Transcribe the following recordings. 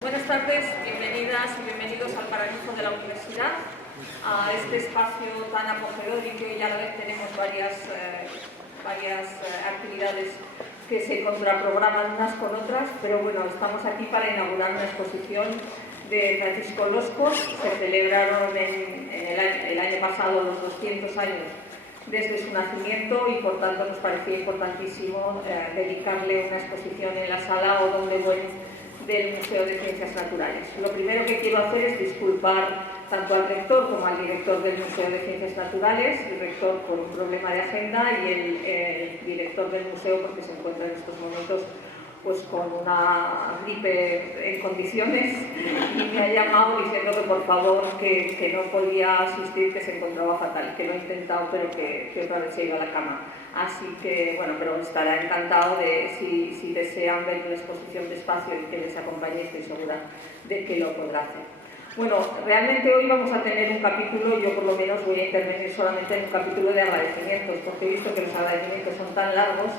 Buenas tardes, bienvenidas y bienvenidos al Paraninfo de la Universidad, a este espacio tan acogedor y que ya a la vez tenemos varias actividades que se contraprograman unas con otras, pero bueno, estamos aquí para inaugurar una exposición de Francisco Loscos. Se celebraron el año pasado los 200 años desde su nacimiento y por tanto nos parecía importantísimo dedicarle una exposición en la sala o donde buen del Museo de Ciencias Naturales. Lo primero que quiero hacer es disculpar tanto al rector como al director del Museo de Ciencias Naturales, el rector por un problema de agenda y el director del museo porque se encuentra en estos momentos pues con una gripe en condiciones y me ha llamado diciendo que por favor que no podía asistir, que se encontraba fatal, que lo he intentado pero que otra vez se iba a la cama. Así que, bueno, pero estará encantado de, si desean ver una exposición de espacio y que les acompañe, estoy segura de que lo podrá hacer. Bueno, realmente hoy vamos a tener un capítulo, yo por lo menos voy a intervenir solamente en un capítulo de agradecimientos, porque he visto que los agradecimientos son tan largos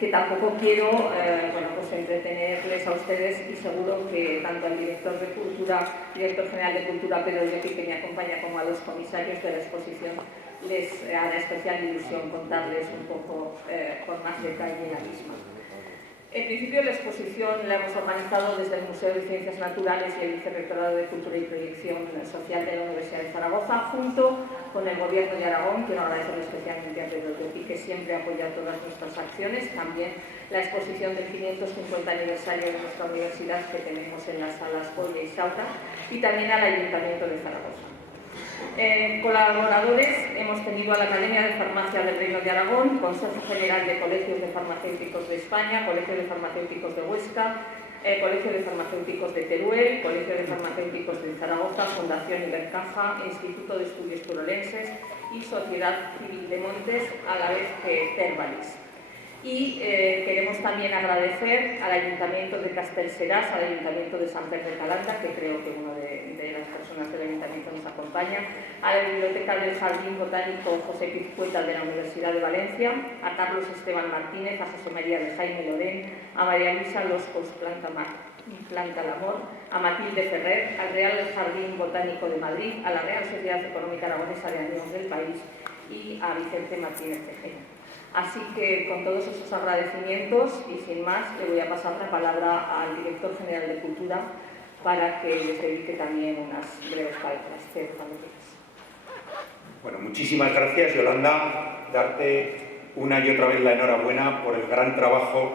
que tampoco quiero pues entretenerles a ustedes y seguro que tanto al director de Cultura, director general de Cultura, Pedro Llopis, que me acompaña, como a los comisarios de la exposición, les hará especial ilusión contarles un poco con más detalle la misma. En principio, la exposición la hemos organizado desde el Museo de Ciencias Naturales y el Vicerrectorado de Cultura y Proyección Social de la Universidad de Zaragoza, junto con el Gobierno de Aragón. Quiero agradecerle especialmente a Pedro Llopis, que siempre apoya todas nuestras acciones. También la exposición del 550 aniversario de nuestra universidad que tenemos en las salas Goya y Saura, y también al Ayuntamiento de Zaragoza. Colaboradores hemos tenido a la Academia de Farmacia del Reino de Aragón, Consejo General de Colegios de Farmacéuticos de España, Colegio de Farmacéuticos de Huesca, Colegio de Farmacéuticos de Teruel, Colegio de Farmacéuticos de Zaragoza, Fundación Ibercaja, Instituto de Estudios Turolenses y Sociedad Civil de Montes, a la vez que Tervalis. Y queremos también agradecer al Ayuntamiento de Castellserás, al Ayuntamiento de Sant Pere de Calanda, que creo que una de las personas del Ayuntamiento nos acompaña, a la Biblioteca del Jardín Botánico José Pizcueta de la Universidad de Valencia, a Carlos Esteban Martínez, a José María de Jaime Lorén, a María Luisa Loscos Planta Lamor, a Matilde Ferrer, al Real Jardín Botánico de Madrid, a la Real Sociedad Económica Aragonesa de Amigos del País y a Vicente Martínez Tejera. Así que con todos esos agradecimientos y sin más le voy a pasar la palabra al director general de Cultura para que les dedique también unas breves palabras. Bueno, muchísimas gracias, Yolanda. Darte una y otra vez la enhorabuena por el gran trabajo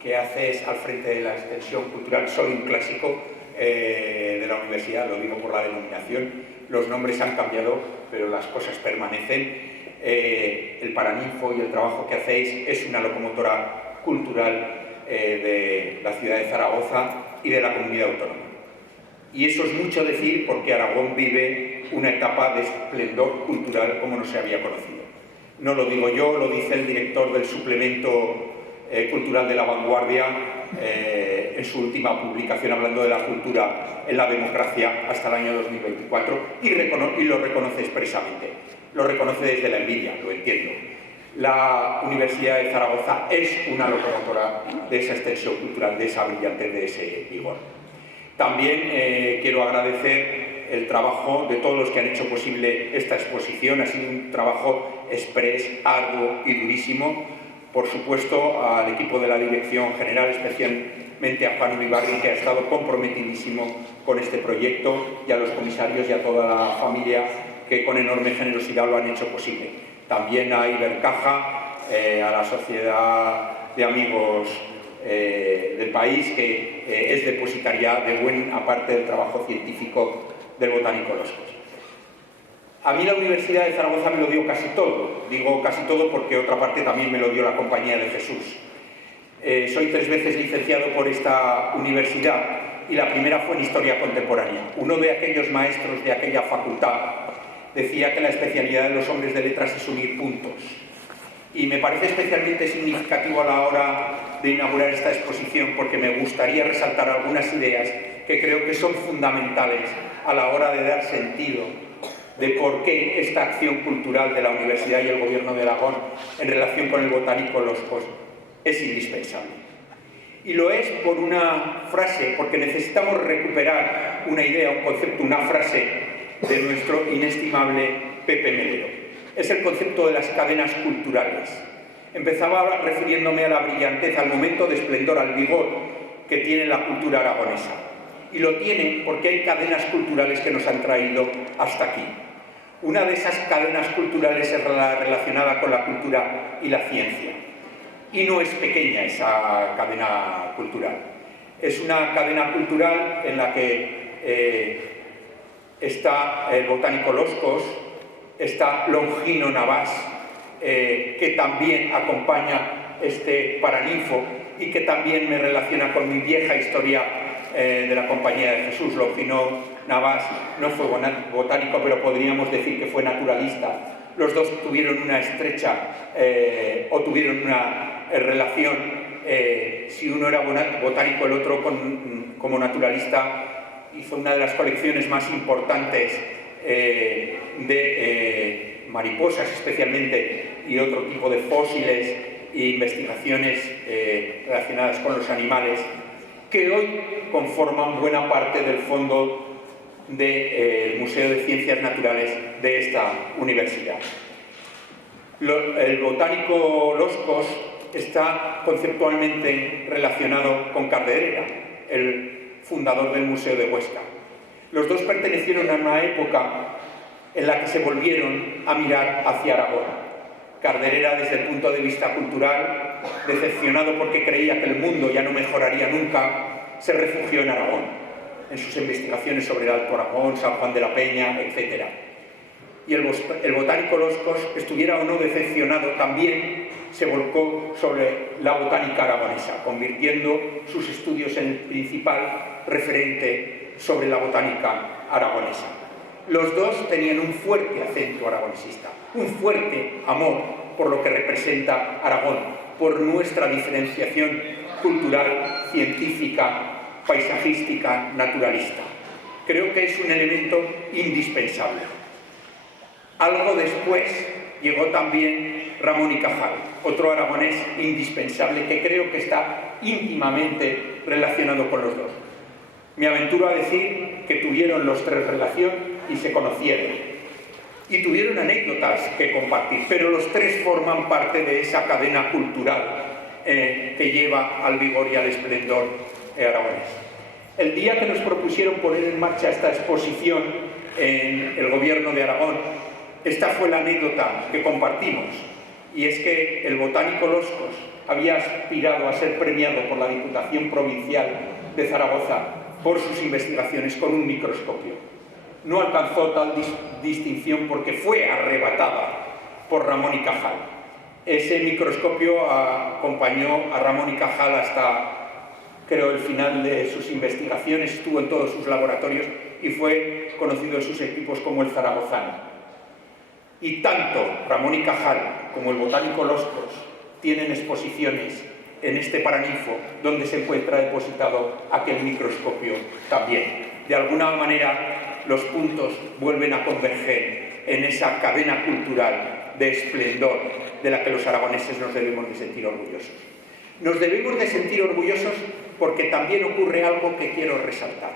que haces al frente de la extensión cultural. Soy un clásico de la universidad, lo digo por la denominación. Los nombres han cambiado, pero las cosas permanecen. El Paraninfo y el trabajo que hacéis es una locomotora cultural de la ciudad de Zaragoza y de la comunidad autónoma. Y eso es mucho decir porque Aragón vive una etapa de esplendor cultural como no se había conocido. No lo digo yo, lo dice el director del suplemento cultural de La Vanguardia en su última publicación hablando de la cultura en la democracia hasta el año 2024 y lo reconoce expresamente. Lo reconoce desde la envidia, lo entiendo. La Universidad de Zaragoza es una locomotora de esa extensión cultural, de esa brillantez, de ese vigor. También quiero agradecer el trabajo de todos los que han hecho posible esta exposición. Ha sido un trabajo express, arduo y durísimo. Por supuesto, al equipo de la Dirección General, especialmente a Juan Uribarri, que ha estado comprometidísimo con este proyecto, y a los comisarios y a toda la familia que con enorme generosidad lo han hecho posible. También a Ibercaja, a la Sociedad de Amigos del País, que es depositaria de buena parte del trabajo científico del botánico Loscos. A mí la Universidad de Zaragoza me lo dio casi todo. Digo casi todo porque otra parte también me lo dio la Compañía de Jesús. Soy 3 veces licenciado por esta universidad y la primera fue en Historia Contemporánea. Uno de aquellos maestros de aquella facultad decía que la especialidad de los hombres de letras es unir puntos. Y me parece especialmente significativo a la hora de inaugurar esta exposición porque me gustaría resaltar algunas ideas que creo que son fundamentales a la hora de dar sentido de por qué esta acción cultural de la Universidad y el Gobierno de Aragón en relación con el botánico Loscos es indispensable. Y lo es por una frase, porque necesitamos recuperar una idea, un concepto, una frase de nuestro inestimable Pepe Melero. Es el concepto de las cadenas culturales. Empezaba refiriéndome a la brillantez, al momento de esplendor, al vigor que tiene la cultura aragonesa. Y lo tiene porque hay cadenas culturales que nos han traído hasta aquí. Una de esas cadenas culturales es la relacionada con la cultura y la ciencia. Y no es pequeña esa cadena cultural. Es una cadena cultural en la que está el botánico Los Cos, está Longino Navàs, que también acompaña este Paraninfo y que también me relaciona con mi vieja historia de la Compañía de Jesús. Longino Navàs no fue botánico, pero podríamos decir que fue naturalista. Los dos tuvieron una estrecha o tuvieron una relación, si uno era botánico, el otro como naturalista. Hizo una de las colecciones más importantes de mariposas especialmente y otro tipo de fósiles e investigaciones relacionadas con los animales, que hoy conforman buena parte del fondo del Museo de Ciencias Naturales de esta universidad. El botánico Los Cos está conceptualmente relacionado con Carderera, el fundador del Museo de Huesca. Los dos pertenecieron a una época en la que se volvieron a mirar hacia Aragón. Carderera, desde el punto de vista cultural, decepcionado porque creía que el mundo ya no mejoraría nunca, se refugió en Aragón, en sus investigaciones sobre el Alto Aragón, San Juan de la Peña, etc. Y el botánico Los Cos, estuviera o no decepcionado, también se volcó sobre la botánica aragonesa, convirtiendo sus estudios en el principal referente sobre la botánica aragonesa. Los dos tenían un fuerte acento aragonesista, un fuerte amor por lo que representa Aragón, por nuestra diferenciación cultural, científica, paisajística, naturalista. Creo que es un elemento indispensable. Algo después llegó también Ramón y Cajal, otro aragonés indispensable que creo que está íntimamente relacionado con los dos. Me aventuro a decir que tuvieron los tres relación y se conocieron. Y tuvieron anécdotas que compartir, pero los tres forman parte de esa cadena cultural que lleva al vigor y al esplendor aragonés. El día que nos propusieron poner en marcha esta exposición en el gobierno de Aragón, esta fue la anécdota que compartimos, y es que el botánico Los Cos había aspirado a ser premiado por la Diputación Provincial de Zaragoza por sus investigaciones con un microscopio. No alcanzó tal distinción porque fue arrebatada por Ramón y Cajal. Ese microscopio acompañó a Ramón y Cajal hasta, creo, el final de sus investigaciones, estuvo en todos sus laboratorios y fue conocido en sus equipos como el zaragozano. Y tanto Ramón y Cajal como el botánico Los Cos tienen exposiciones en este Paraninfo, donde se encuentra depositado aquel microscopio también. De alguna manera, los puntos vuelven a converger en esa cadena cultural de esplendor de la que los aragoneses nos debemos de sentir orgullosos. Nos debemos de sentir orgullosos porque también ocurre algo que quiero resaltar.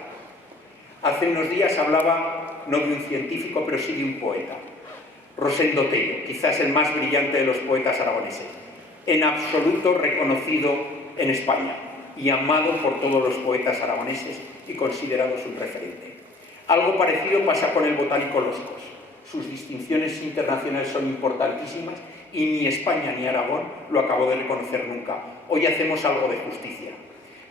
Hace unos días hablaba, no de un científico, pero sí de un poeta, Rosendo Tello, quizás el más brillante de los poetas aragoneses, en absoluto reconocido en España y amado por todos los poetas aragoneses y considerado un referente. Algo parecido pasa con el botánico Los Cos. Sus distinciones internacionales son importantísimas y ni España ni Aragón lo acabó de reconocer nunca. Hoy hacemos algo de justicia.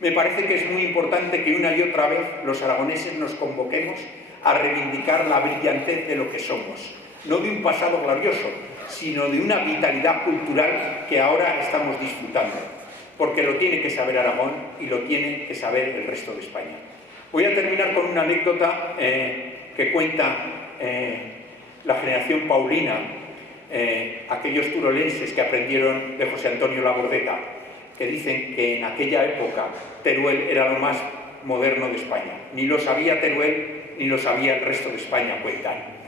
Me parece que es muy importante que una y otra vez los aragoneses nos convoquemos a reivindicar la brillantez de lo que somos, no de un pasado glorioso, sino de una vitalidad cultural que ahora estamos disfrutando, porque lo tiene que saber Aragón y lo tiene que saber el resto de España. Voy a terminar con una anécdota que cuenta la generación paulina, aquellos turolenses que aprendieron de José Antonio Labordeta, que dicen que en aquella época Teruel era lo más moderno de España. Ni lo sabía Teruel, ni lo sabía el resto de España, cuentan.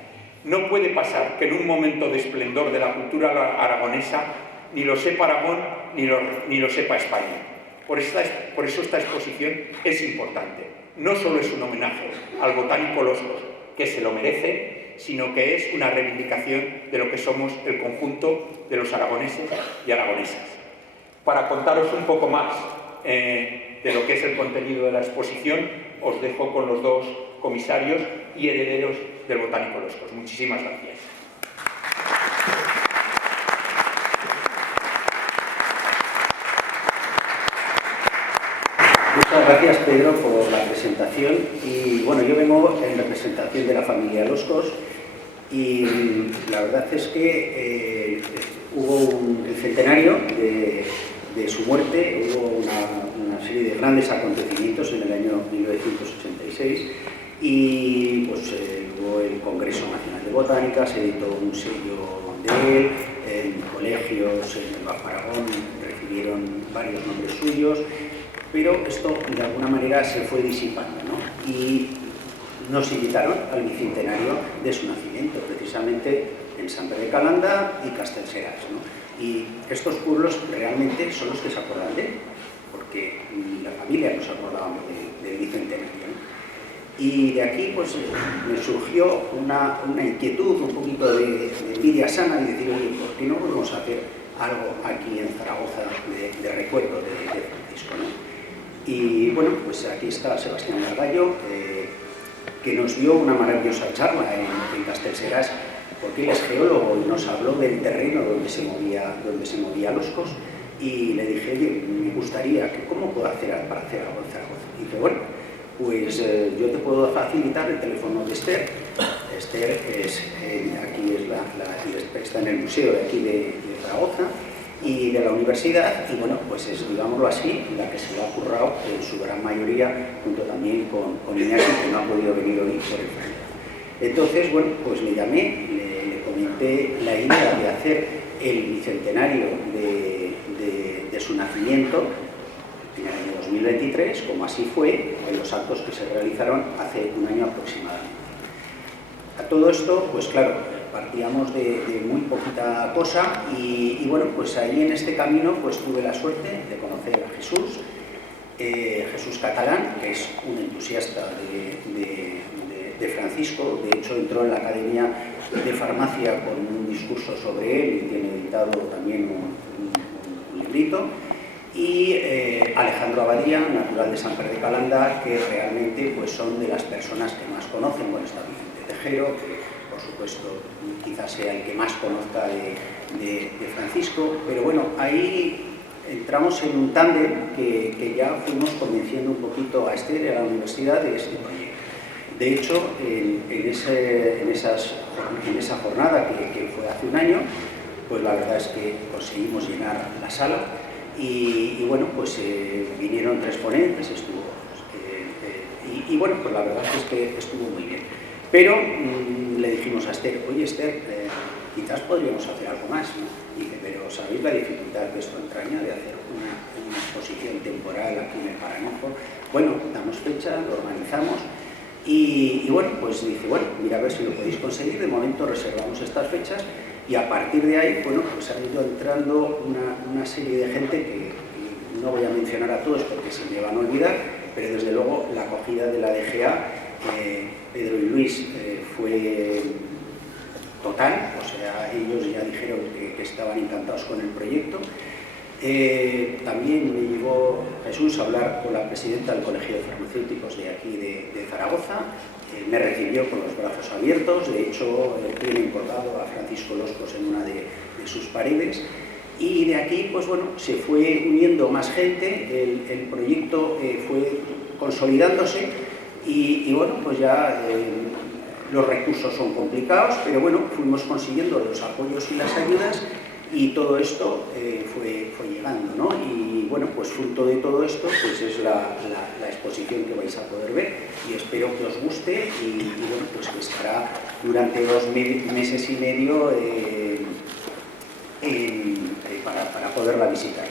No puede pasar que en un momento de esplendor de la cultura aragonesa ni lo sepa Aragón ni lo sepa España. Por eso esta exposición es importante. No solo es un homenaje al botánico Loscos, que se lo merece, sino que es una reivindicación de lo que somos el conjunto de los aragoneses y aragonesas. Para contaros un poco más de lo que es el contenido de la exposición, os dejo con los dos comisarios y herederos del botánico Loscos. Muchísimas gracias. Muchas gracias, Pedro, por la presentación. Y bueno, yo vengo en representación de la familia Loscos y la verdad es que hubo el centenario de su muerte, hubo una serie de grandes acontecimientos en el año 1986 y pues hubo el Congreso Nacional de Botánica, se editó un sello de él, en colegios en el Bajo Aragón recibieron varios nombres suyos, pero esto de alguna manera se fue disipando, ¿no? Y nos invitaron al bicentenario de su nacimiento, precisamente en Sant Pere de Calanda y Castellseràs, ¿no? Y estos pueblos realmente son los que se acordan de él, porque la familia nos acordábamos del bicentenario, ¿no? Y de aquí pues me surgió una inquietud, un poquito de envidia sana y decir, oye, ¿por qué no podemos hacer algo aquí en Zaragoza de recuerdo de Francisco, ¿no? Y bueno, pues aquí está Sebastián Margallo, que nos dio una maravillosa charla en Castellseràs, porque él es geólogo y nos habló del terreno donde se movía Loscos, y le dije, oye, me gustaría, ¿cómo puedo hacer para hacer algo en Zaragoza? Y dice, bueno, pues yo te puedo facilitar el teléfono de Esther. Esther está en el museo de aquí de Zaragoza y de la universidad, y bueno, pues es, digámoslo así, la que se lo ha currado en su gran mayoría, junto también con Iñaki, que no ha podido venir hoy por el frío. Entonces, bueno, pues le llamé, le comenté la idea de hacer el bicentenario de su nacimiento en el año 2023, como así fue en los actos que se realizaron hace un año aproximadamente. A todo esto, pues claro, partíamos de muy poquita cosa y bueno, pues ahí en este camino pues tuve la suerte de conocer a Jesús, Jesús Catalán, que es un entusiasta de Francisco. De hecho entró en la Academia de Farmacia con un discurso sobre él y tiene editado también un librito. Y Alejandro Abadía, natural de Sant Pere de Calanda, que realmente pues, son de las personas que más conocen. Bueno, está Vicente Tejero, que por supuesto quizás sea el que más conozca de Francisco, pero bueno, ahí entramos en un tándem que ya fuimos convenciendo un poquito a Esther y a la universidad de este proyecto. De hecho, en esa jornada que fue hace un año, pues la verdad es que conseguimos llenar la sala. Y bueno, pues vinieron 3 ponentes, y bueno, pues la verdad es que estuvo muy bien. Pero le dijimos a Esther, oye Esther, quizás podríamos hacer algo más, ¿no? Y dice, pero ¿sabéis la dificultad que esto entraña de hacer una exposición temporal aquí en el Paraninfo? Bueno, damos fecha, lo organizamos y bueno, pues dice, bueno, mira a ver si lo podéis conseguir, de momento reservamos estas fechas. Y a partir de ahí, bueno, pues ha ido entrando una serie de gente que no voy a mencionar a todos porque se me van a olvidar, pero desde luego la acogida de la DGA, Pedro y Luis, fue total, o sea, ellos ya dijeron que estaban encantados con el proyecto. También me llevó Jesús a hablar con la presidenta del Colegio de Farmacéuticos de aquí de Zaragoza. Me recibió con los brazos abiertos, de hecho tiene colgado a Francisco Loscos en una de sus paredes, y de aquí pues bueno, se fue uniendo más gente, el proyecto fue consolidándose y bueno, pues ya los recursos son complicados, pero bueno, fuimos consiguiendo los apoyos y las ayudas y todo esto fue llegando, ¿no? Y bueno, pues fruto de todo esto pues es la exposición que vais a poder ver y espero que os guste y bueno, pues que estará durante 2 meses y medio para poderla visitar.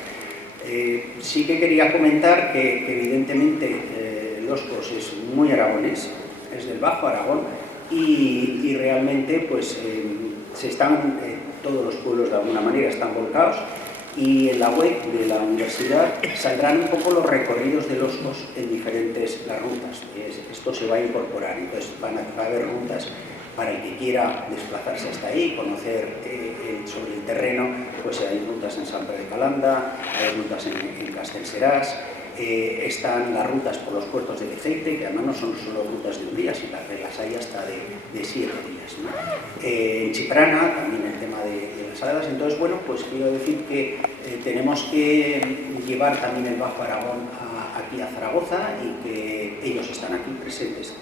Sí que quería comentar que evidentemente Loscos es muy aragonés, es del Bajo Aragón y realmente pues se están... todos los pueblos de alguna manera están volcados Y en la web de la universidad saldrán un poco los recorridos de los dos en diferentes las rutas. Esto se va a incorporar, entonces va a haber rutas para el que quiera desplazarse hasta ahí, conocer sobre el terreno, pues hay rutas en Sant Pere de Calanda, hay rutas en Castellseràs, están las rutas por los puertos de Beceite, que además no son solo rutas de un día, sino que las hay hasta de 7 días, ¿no? En Chiprana, también el tema de las hadas. Entonces, bueno, pues quiero decir que tenemos que llevar también el Bajo Aragón aquí a Zaragoza, y que ellos están aquí presentes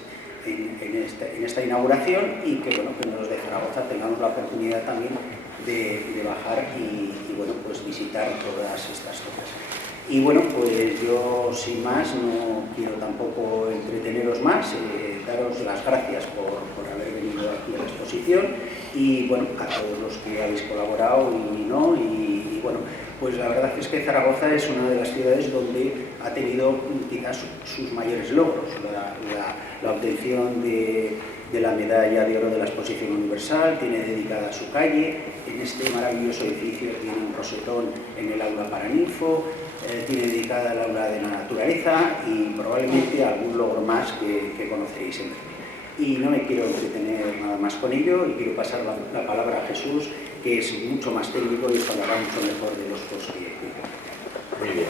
en esta inauguración, y que, bueno, que los de Zaragoza tengamos la oportunidad también de bajar y bueno, pues visitar todas estas zonas. Y bueno, pues yo sin más no quiero tampoco entreteneros más, daros las gracias por haber venido aquí a la exposición, y bueno, a todos los que habéis colaborado y bueno, pues la verdad es que Zaragoza es una de las ciudades donde ha tenido quizás sus mayores logros, la obtención de la medalla de oro de la Exposición Universal, tiene dedicada su calle, en este maravilloso edificio tiene un rosetón en el aula Paraninfo, tiene dedicada el aula de la naturaleza, y probablemente algún logro más que conoceréis en breve. Y no me quiero entretener nada más con ello, y quiero pasar la palabra a Jesús, que es mucho más técnico y os hablará mucho mejor de los cosas que yo. Muy bien.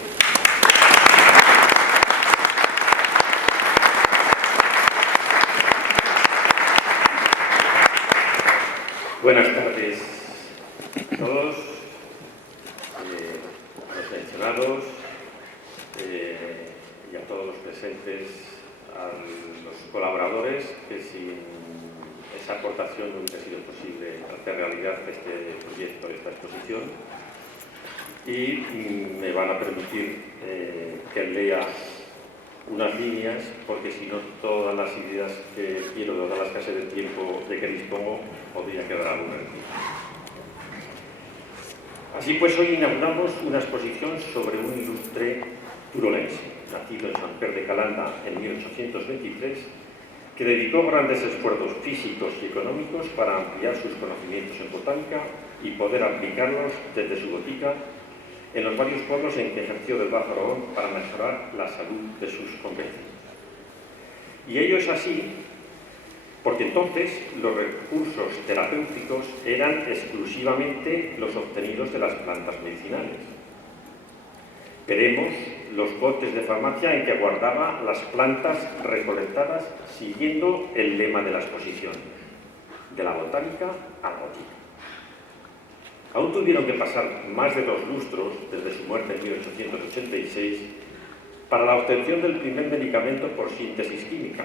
Buenas tardes a todos, a los mencionados y a todos los presentes, a los colaboradores, que sin esa aportación no hubiera sido posible hacer realidad este proyecto, esta exposición. Y me van a permitir que lea unas líneas, porque si no, todas las ideas que quiero, dada la escasez de tiempo de que dispongo, podría quedar alguna en ti. Así pues, hoy inauguramos una exposición sobre un ilustre turolense, nacido en Sant Pere de Calanda en 1823, que dedicó grandes esfuerzos físicos y económicos para ampliar sus conocimientos en botánica y poder aplicarlos desde su botica en los varios pueblos en que ejerció del Bajo Aragón para mejorar la salud de sus convecinos. Y ello es así porque entonces los recursos terapéuticos eran exclusivamente los obtenidos de las plantas medicinales. Veremos los botes de farmacia en que guardaba las plantas recolectadas siguiendo el lema de la exposición, de la botánica a la botica. Aún tuvieron que pasar más de 2 lustros desde su muerte en 1886 para la obtención del primer medicamento por síntesis química,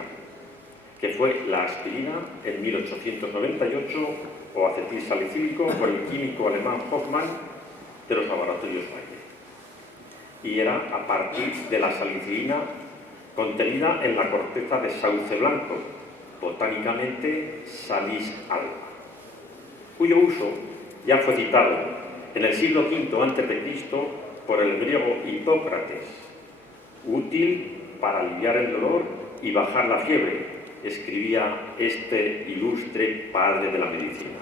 que fue la aspirina en 1898 o acetilsalicílico por el químico alemán Hoffmann de los laboratorios Bayer. Y era a partir de la salicilina contenida en la corteza de sauce blanco, botánicamente Salis alba, cuyo uso ya fue citado en el siglo V a.C. por el griego Hipócrates, útil para aliviar el dolor y bajar la fiebre, escribía este ilustre padre de la medicina,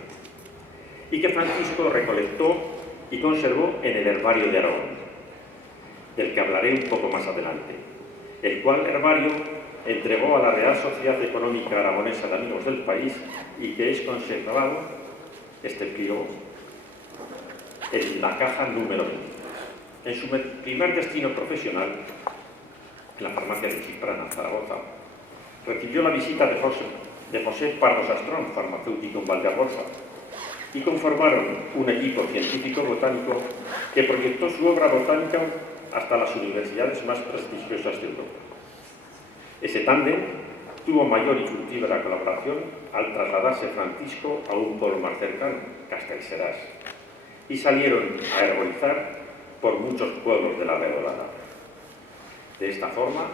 y que Francisco recolectó y conservó en el herbario de Aragón, del que hablaré un poco más adelante, el cual herbario entregó a la Real Sociedad Económica Aragonesa de Amigos del País, y que es conservado, este pliego, en la caja número 20. En su primer destino profesional, en la farmacia de Chiprana, Zaragoza, recibió la visita de José Pardo Sastrón, farmacéutico en Valdeorrosa, y conformaron un equipo científico-botánico que proyectó su obra botánica hasta las universidades más prestigiosas de Europa. Ese tándem tuvo mayor y fructífera colaboración al trasladarse Francisco a un pueblo más cercano, Castellseràs, y salieron a herbolizar por muchos pueblos de la Redolada. De esta forma,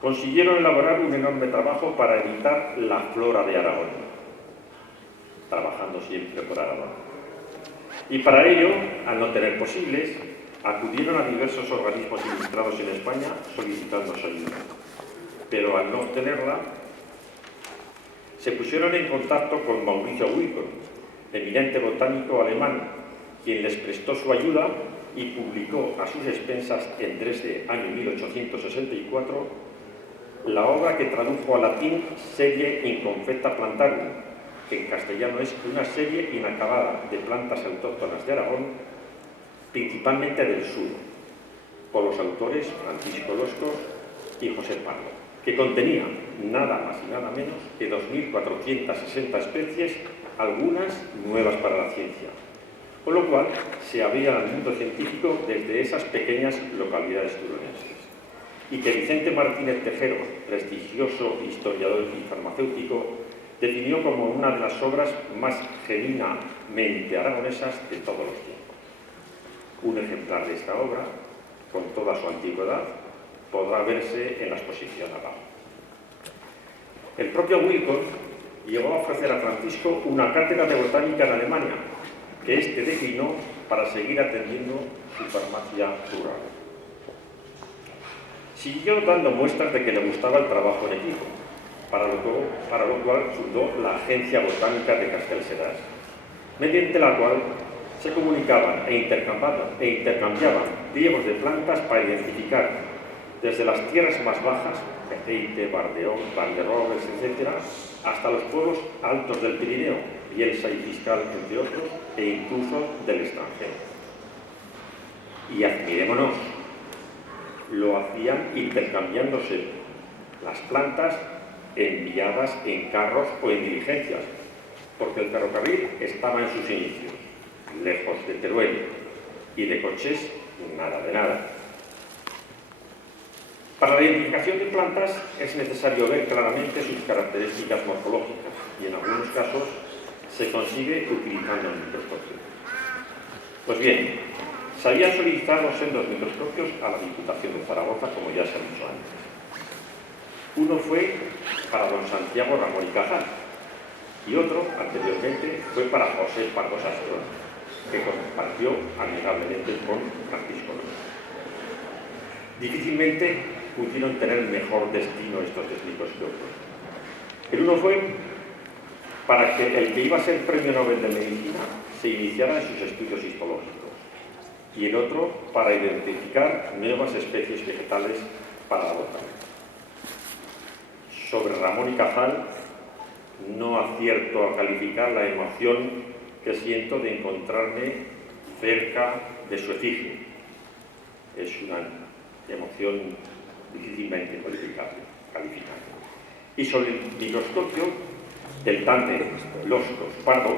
consiguieron elaborar un enorme trabajo para editar la flora de Aragón, trabajando siempre por Aragón. Y para ello, al no tener posibles, acudieron a diversos organismos ilustrados en España solicitando su ayuda. Pero al no obtenerla, se pusieron en contacto con Mauricio Wilcon, eminente botánico alemán, quien les prestó su ayuda y publicó a sus expensas en Dresde, año 1864, la obra que tradujo al latín Serie Inconfecta Plantarum, que en castellano es una serie inacabada de plantas autóctonas de Aragón, principalmente del sur, por los autores Francisco Loscos y José Pardo, que contenía nada más y nada menos que 2.460 especies, algunas nuevas para la ciencia, con lo cual se abría al mundo científico desde esas pequeñas localidades turonenses, y que Vicente Martínez Tejero, prestigioso historiador y farmacéutico, definió como una de las obras más genuinamente aragonesas de todos los tiempos. Un ejemplar de esta obra, con toda su antigüedad, podrá verse en la exposición abajo. El propio Wilcon llegó a ofrecer a Francisco una cátedra de botánica en Alemania, que éste declinó para seguir atendiendo su farmacia rural. Siguió dando muestras de que le gustaba el trabajo en equipo, para lo cual fundó la Agencia Botánica de Castellseràs, mediante la cual se comunicaban e intercambiaban pliegos de plantas para identificar desde las tierras más bajas, Aceite, Valderrobes, etc., hasta los pueblos altos del Pirineo, Bielsa y Fiscal, entre otros, e incluso del extranjero. Y admirémonos, lo hacían intercambiándose las plantas enviadas en carros o en diligencias, porque el ferrocarril estaba en sus inicios, lejos de Teruel, y de coches nada de nada. Para la identificación de plantas es necesario ver claramente sus características morfológicas, y en algunos casos se consigue utilizando el microscopio. Pues bien, se habían solicitado sendos microscopios a la Diputación de Zaragoza, como ya se ha dicho antes. Uno fue para don Santiago Ramón y Cajal, y otro, anteriormente, fue para José Pardo Sastrón, que compartió amigablemente con Francisco Loscos. Difícilmente pudieron tener mejor destino estos técnicos que otros. El uno fue para que el que iba a ser Premio Nobel de Medicina se iniciara en sus estudios histológicos, y el otro para identificar nuevas especies vegetales para la botánica. Sobre Ramón y Cajal, no acierto a calificar la emoción que siento de encontrarme cerca de su efigie. Es una emoción difícilmente calificable. Y sobre el microscopio del tándem Loscos-Pardo,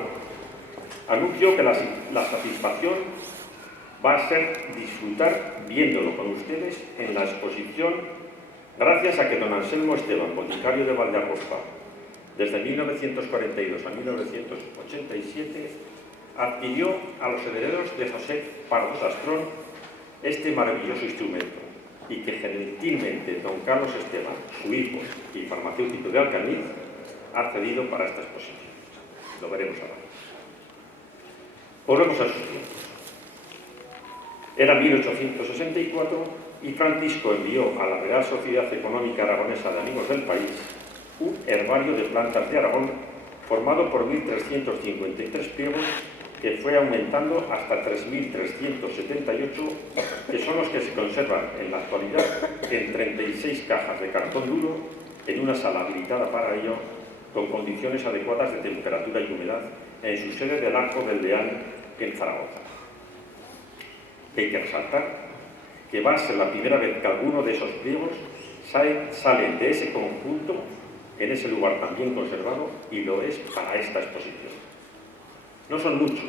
anuncio que la satisfacción va a ser disfrutar viéndolo con ustedes en la exposición, gracias a que don Anselmo Esteban, boticario de Valdearroza, desde 1942 a 1987, adquirió a los herederos de José Pardo Sastrón este maravilloso instrumento, y que gentilmente don Carlos Esteban, su hijo y farmacéutico de Alcalniz, ha cedido para esta exposición. Lo veremos ahora. Volvemos a sus tiempos. Era 1864 y Francisco envió a la Real Sociedad Económica Aragonesa de Amigos del País un herbario de plantas de Aragón formado por 1.353 pliegos, que fue aumentando hasta 3.378, que son los que se conservan en la actualidad en 36 cajas de cartón duro en una sala habilitada para ello, con condiciones adecuadas de temperatura y humedad, en su sede del Arco del Leán, en Zaragoza. Hay que resaltar que va a ser la primera vez que alguno de esos pliegos salen de ese conjunto, en ese lugar también conservado, y lo es para esta exposición. No son muchos,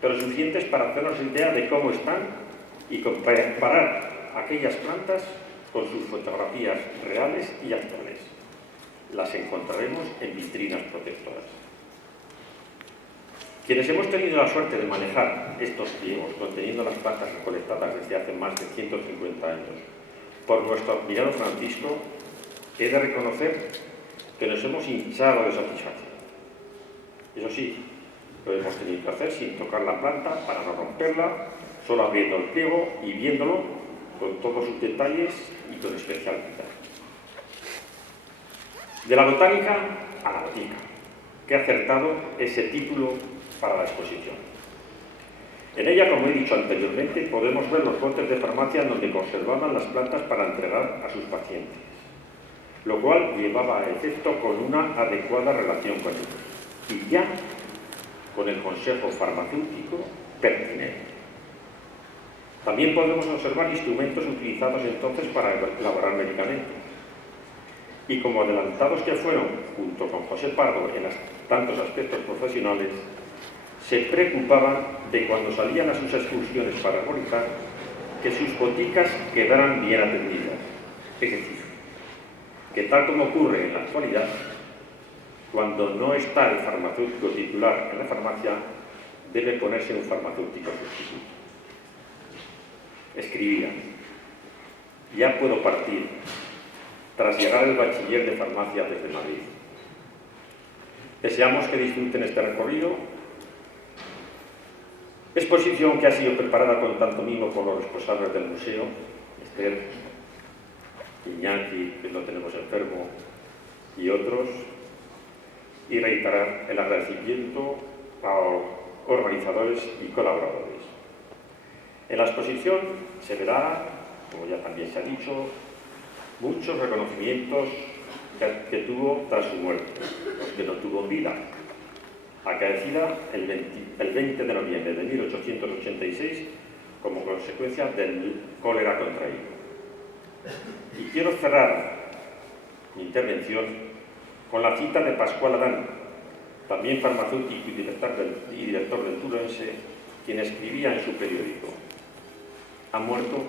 pero suficientes para hacernos idea de cómo están y comparar aquellas plantas con sus fotografías reales y actuales. Las encontraremos en vitrinas protectoras. Quienes hemos tenido la suerte de manejar estos pliegos conteniendo las plantas recolectadas desde hace más de 150 años por nuestro admirado Francisco, he de reconocer que nos hemos hinchado de satisfacción. Eso sí, lo hemos tenido que hacer sin tocar la planta para no romperla, solo abriendo el pliego y viéndolo con todos sus detalles y con especial cuidado. De la botánica a la botica. Qué acertado ese título para la exposición. En ella, como he dicho anteriormente, podemos ver los botes de farmacia donde conservaban las plantas para entregar a sus pacientes, lo cual llevaba a efecto con una adecuada relación con ellos y ya con el consejo farmacéutico pertinente. También podemos observar instrumentos utilizados entonces para elaborar medicamentos. Y como adelantados que fueron, junto con José Pardo, en tantos aspectos profesionales, se preocupaban de cuando salían a sus excursiones para arborizar, que sus boticas quedaran bien atendidas. Es decir, que tal como ocurre en la actualidad, cuando no está el farmacéutico titular en la farmacia, debe ponerse un farmacéutico sustituto. Escribía: ya puedo partir, tras llegar el bachiller de farmacia desde Madrid. Deseamos que disfruten este recorrido, exposición que ha sido preparada con tanto mimo por los responsables del museo, Esther, Iñaki, que lo tenemos enfermo, y otros, y reiterar el agradecimiento a organizadores y colaboradores. En la exposición se verá, como ya también se ha dicho, muchos reconocimientos que tuvo tras su muerte, los que no tuvo en vida, acaecida el 20 de noviembre de 1886 como consecuencia del cólera contraído. Y quiero cerrar mi intervención con la cita de Pascual Adán, también farmacéutico y director del Turense, quien escribía en su periódico: ha muerto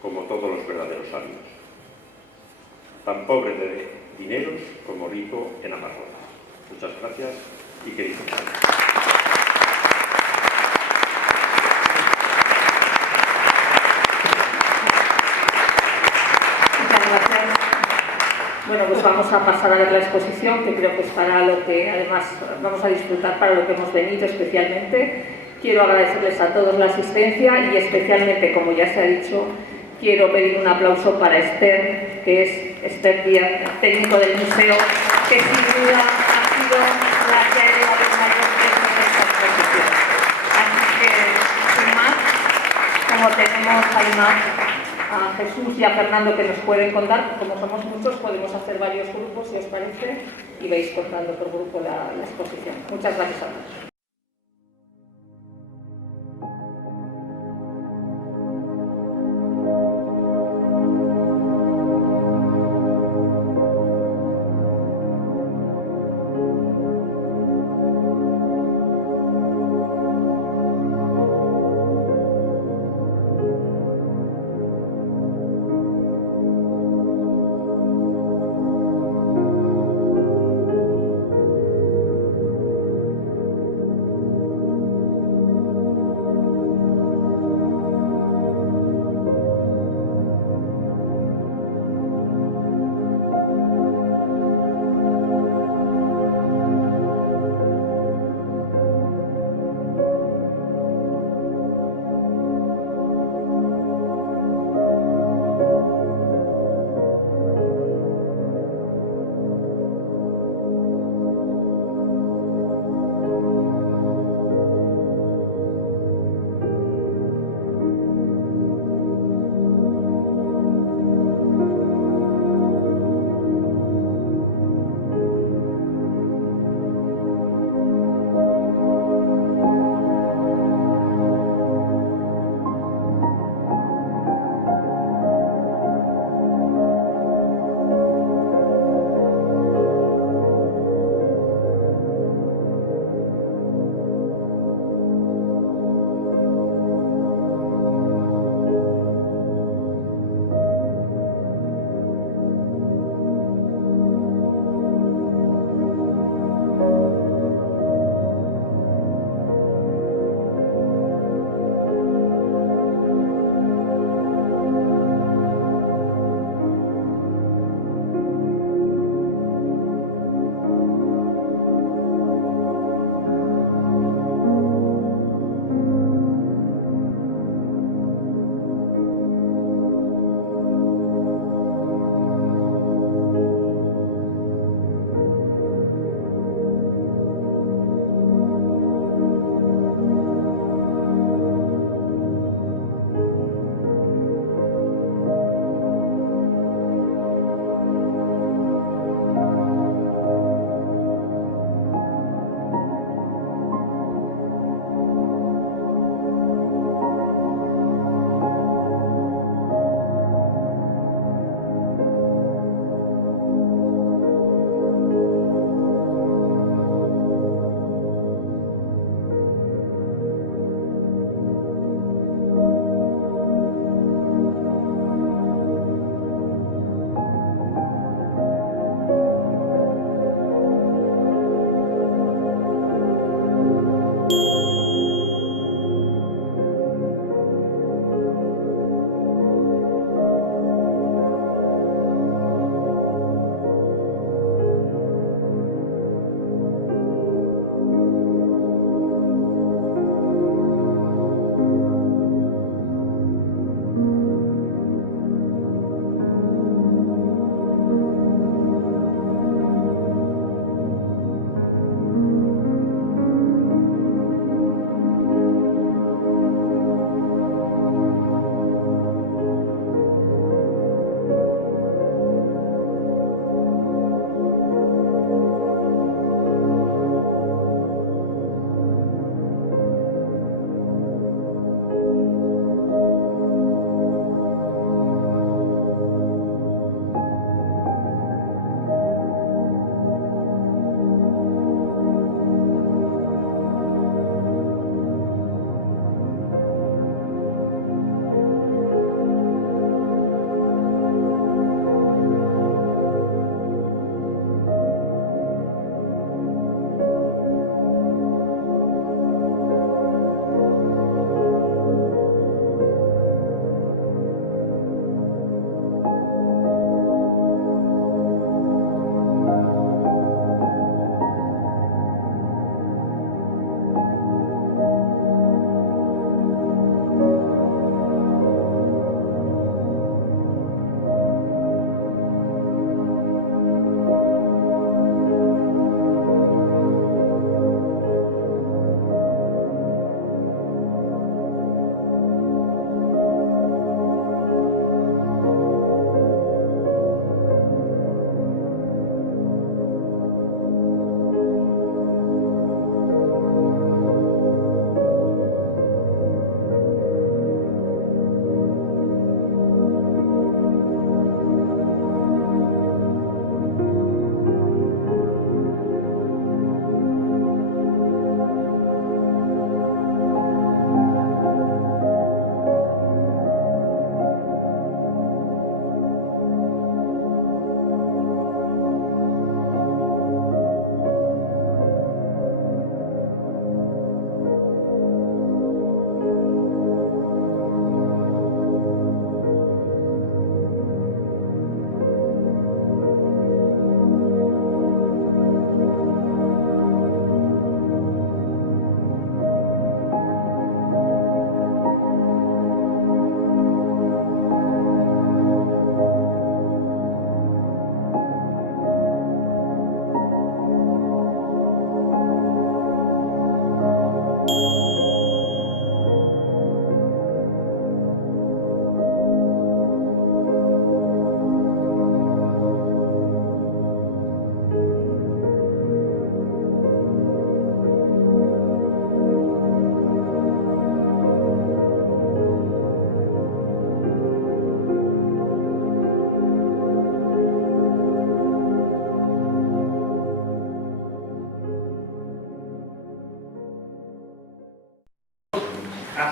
como todos los verdaderos sabios, tan pobre de dineros como rico en amargura. Muchas gracias y que disfruten. Muchas gracias. Bueno, pues vamos a pasar a ver la exposición, que creo que es para lo que además vamos a disfrutar, para lo que hemos venido especialmente. Quiero agradecerles a todos la asistencia y especialmente, como ya se ha dicho, quiero pedir un aplauso para Esther, que es Esther Díaz, técnico del museo, que sin duda ha sido la que ha llevado el mayor peso de esta exposición. Así que, sin más, como tenemos además a Jesús y a Fernando que nos pueden contar, como somos muchos, podemos hacer varios grupos, si os parece, y vais contando por grupo la exposición. Muchas gracias a todos.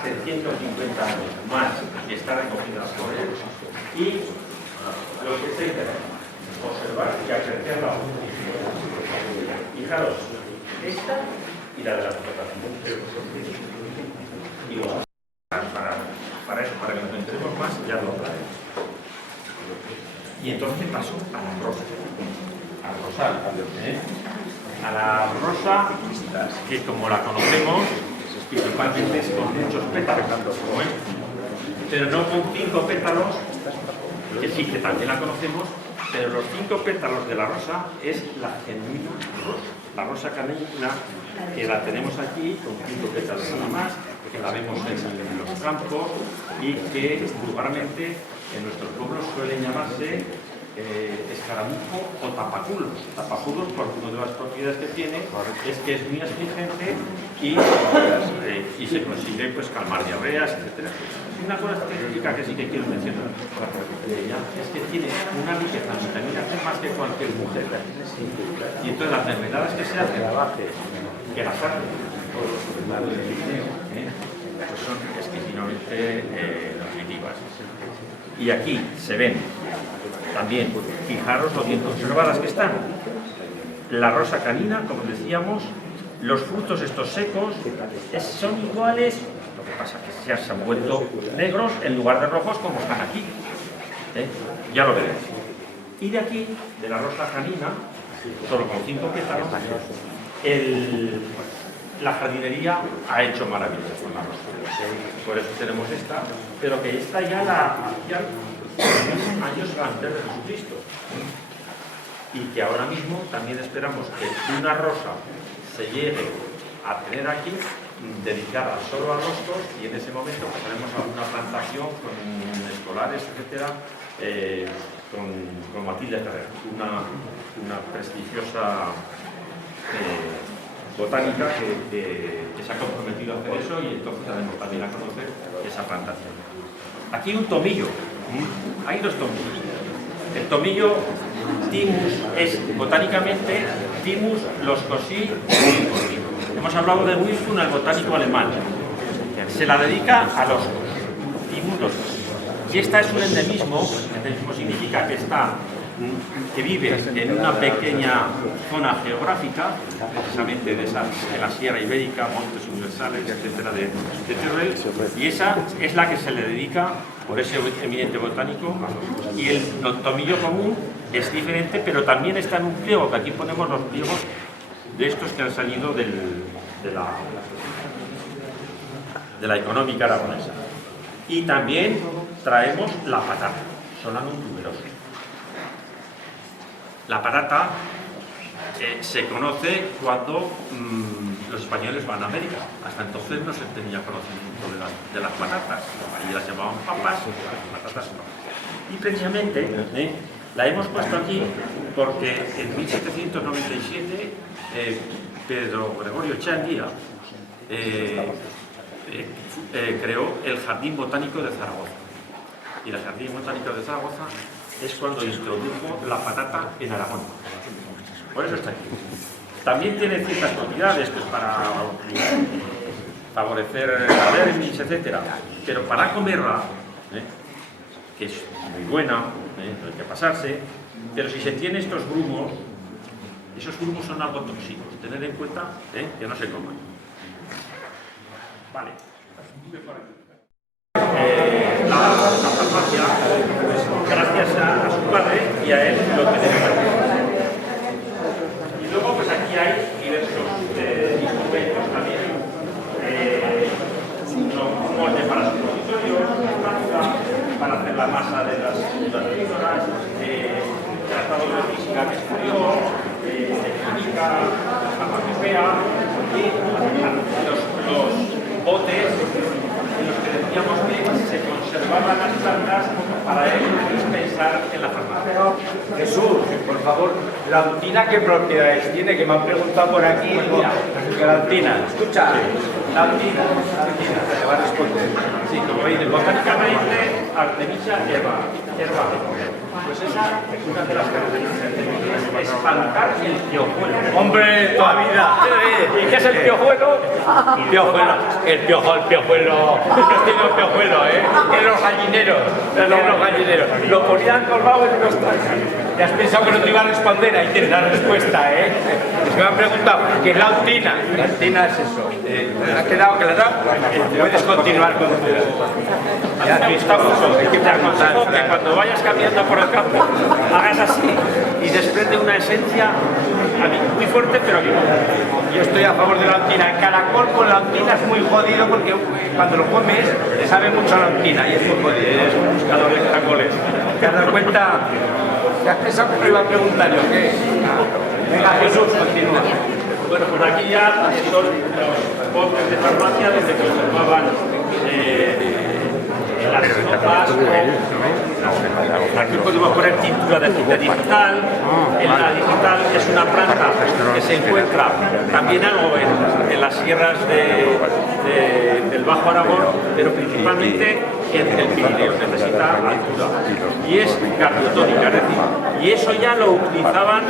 hace 150 años más que está recogida por él, y lo que se interesa, observar y apreciar la obra. Fijaros, esta y la de la fotografía. Y bueno, para eso, para que nos enteremos más, ya lo trae. Y entonces paso a la rosa. A la rosa, que como la conocemos, principalmente es con muchos pétalos, pero no con 5 pétalos, que sí que también la conocemos, pero los 5 pétalos de la rosa es la genuina rosa. La rosa canina, que la tenemos aquí con 5 pétalos nada más, que la vemos en los campos y que vulgarmente en nuestros pueblos suelen llamarse escaramujo o tapaculos. Tapaculos, por una de las propiedades que tiene, es que es muy astringente y se consigue pues calmar diarreas, etc. Una cosa específica que sí que quiero mencionar de ella es que tiene una riqueza en vitamina C más que cualquier mujer. Y entonces las enfermedades que se hacen, que las hacen, pues son exquisitamente nutritivas. Y aquí se ven también, fijaros lo bien conservadas que están. La rosa canina, como decíamos, los frutos estos secos son iguales, lo que pasa es que ya se han vuelto negros en lugar de rojos como están aquí. Ya lo veréis. Y de aquí, de la rosa canina, solo con 5 pétalos, la jardinería ha hecho maravillas con la rosa. Por eso tenemos esta, pero que esta ya años antes de Jesucristo. Y que ahora mismo también esperamos que una rosa se llegue a tener aquí dedicada solo a rostros, y en ese momento pues, haremos alguna plantación con escolares, etcétera, con Matilde Ferrer, una prestigiosa botánica que se ha comprometido a hacer eso, y entonces haremos también a conocer esa plantación. Aquí un tomillo, hay 2 tomillos. El tomillo Thymus es botánicamente Thymus loscosi. Hemos hablado de Wilson, el botánico alemán. Se la dedica a los Thymus loscosi. Y esta es un endemismo. Endemismo significa que vive en una pequeña zona geográfica, precisamente de la Sierra Ibérica, Montes Universales, etcétera, de Teruel, y esa es la que se le dedica por ese eminente botánico. Y el tomillo común es diferente, pero también está en un pliego, que aquí ponemos los pliegos de estos que han salido de la económica aragonesa. Y también traemos la patata, Solanum tuberosa. La patata se conoce cuando los españoles van a América. Hasta entonces no se tenía conocimiento de las patatas. Allí las llamaban papas, las patatas no. Y precisamente la hemos puesto aquí porque en 1797 Pedro Gregorio Echeandía creó el Jardín Botánico de Zaragoza. Y el Jardín Botánico de Zaragoza es cuando introdujo la patata en Aragón. Por eso está aquí. También tiene ciertas propiedades pues, para favorecer la dermis, etc. Pero para comerla, que es muy buena, no hay que pasarse, pero si se tiene estos grumos, esos grumos son algo tóxicos. Tener en cuenta que no se coman. Vale. La farmacia, pues, gracias a su padre y a él, lo tenemos aquí. Y luego, pues aquí hay diversos instrumentos también. Un molde para supositorios, para hacer la masa de las píldoras, tratado de física que estudió, de química, farmacopea, y los botes en los que decíamos que se conservaban las plantas para dispensar en la farmacia. Jesús, por favor, ¿la untina qué propiedades tiene? Que me han preguntado por aquí. La untina, escucha. La untina, te va a responder. Sí, como veis, botánicamente, Artemisia eva. hierba. Pues esa es una de las características que tiene, es espantar el piojuelo. ¡Hombre, toda vida! ¿Y qué es el piojuelo? Piojuelo, el piojuelo, no tiene un piojuelo, en los gallineros, lo ponían colgado en los trajes. ¿Te has pensado que no te iba a responder? Ahí tienes la respuesta, Es que me han preguntado, ¿qué es la untina? La untina es eso. ¿Ha quedado claro? Puedes continuar con tu... Ya has visto mucho, hay que te aconsejo que cuando vayas caminando por el campo, hagas así y desprende una esencia a mí, muy fuerte, pero a mí no. Yo estoy a favor de la untina. El caracol con la untina es muy jodido porque cuando lo comes te sabe mucho a la untina y es muy jodido. Eres un buscador de caracoles. ¿Te has dado cuenta? ¿Te has pensado que me iba a preguntar yo qué? Venga, Jesús, continúa. Bueno, pues aquí ya son los postres de farmacia donde conservaban las sopas. Aquí podemos poner tintura de digital. La digital es una planta que se encuentra también algo en las sierras del Bajo Aragón, pero principalmente en el Pirineo, necesita altura. Y es cardiotónica, es decir, y eso ya lo utilizaban,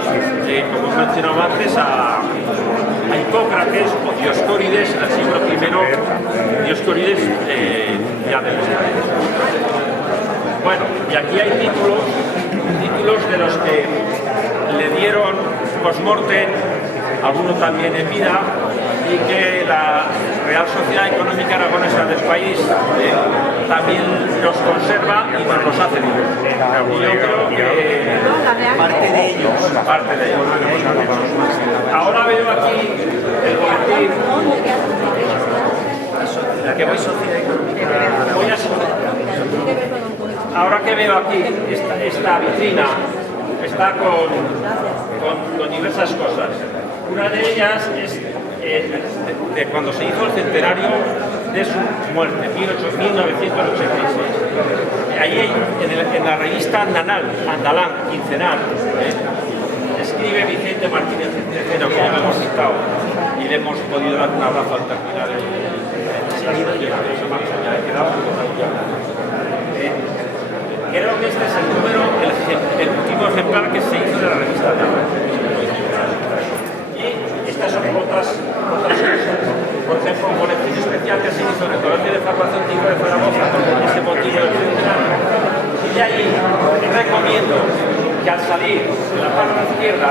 como mencionaba antes, a Hipócrates o Dioscórides en el siglo I, Dioscórides ya del Bueno, y aquí hay títulos de los que le dieron post-mortem, algunos también en vida, y que la Real Sociedad Económica Aragonesa del país también los conserva y nos los hace vivir. Y yo creo que Parte de ellos. Ahora veo aquí el boletín. Ahora que veo aquí esta vitrina, está con diversas cosas. Una de ellas es de cuando se hizo el centenario de su muerte, 1986. Ahí en la revista Andalán, quincenal, escribe Vicente Martínez Centeno, que ya lo hemos citado, y le hemos podido dar un abrazo al terminar creo que este es el número, el último ejemplar que se hizo de la revista Andalán. Y estas son otras cosas. Por ejemplo, un boletín especial que se hizo en el Colegio de Farmacéutico de Zaragoza con ese motivo del centenario. Y de ahí recomiendo que al salir de la parte izquierda,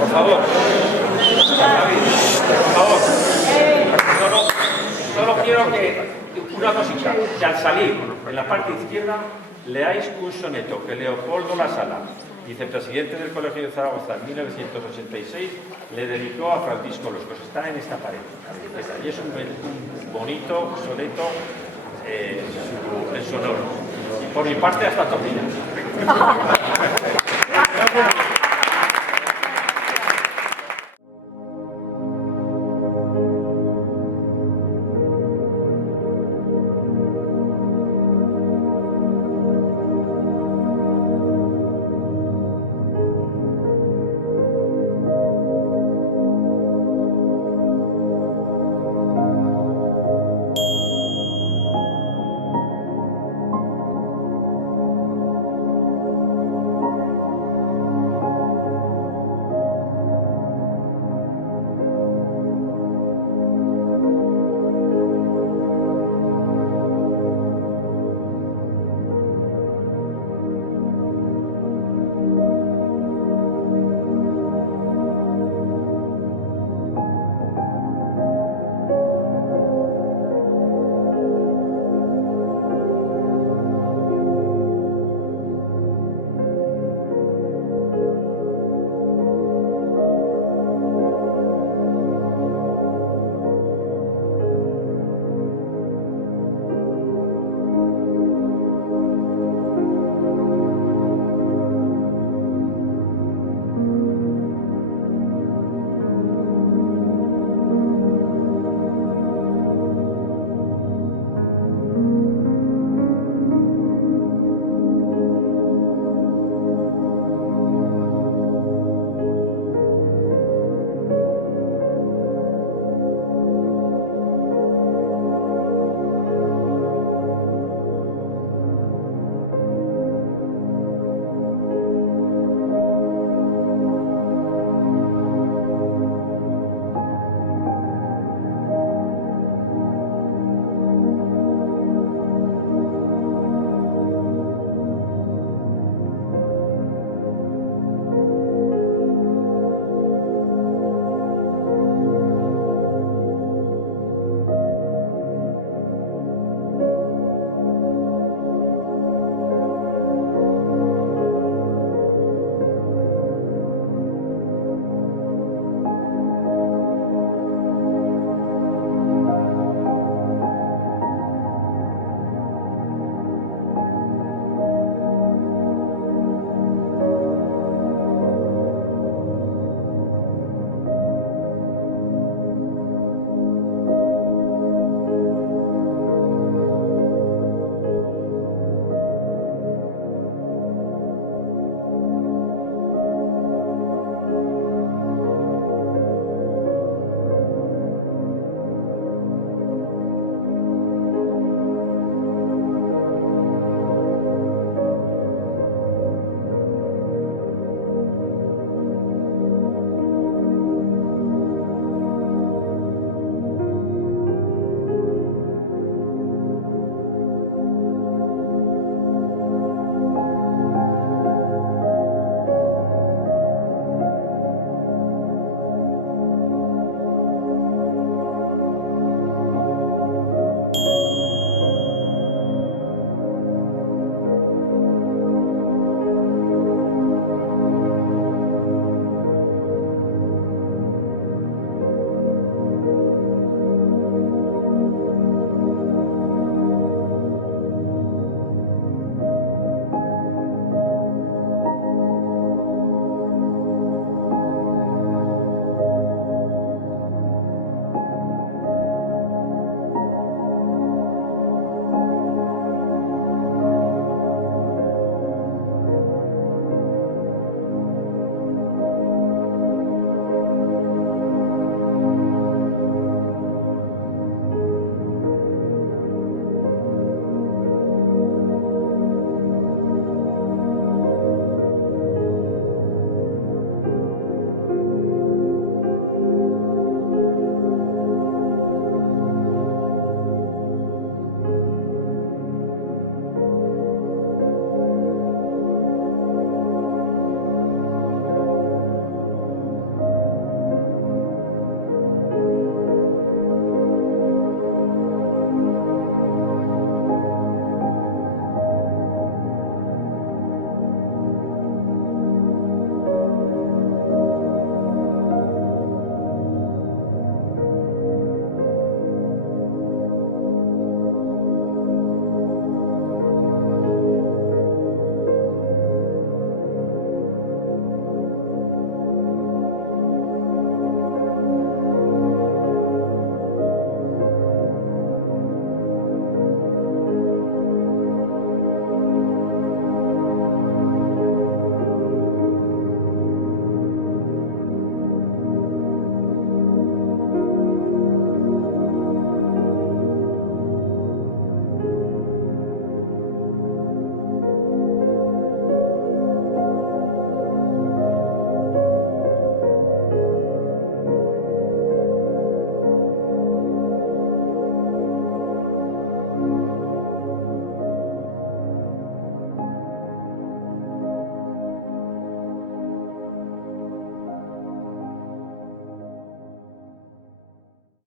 por favor, solo quiero que una cosita, que al salir en la parte izquierda leáis un soneto que Leopoldo La Sala, vicepresidente del Colegio de Zaragoza en 1986, le dedicó a Francisco Loscos. Está en esta pared. Y es un bonito soneto en sonoro. Y por mi parte hasta Topina.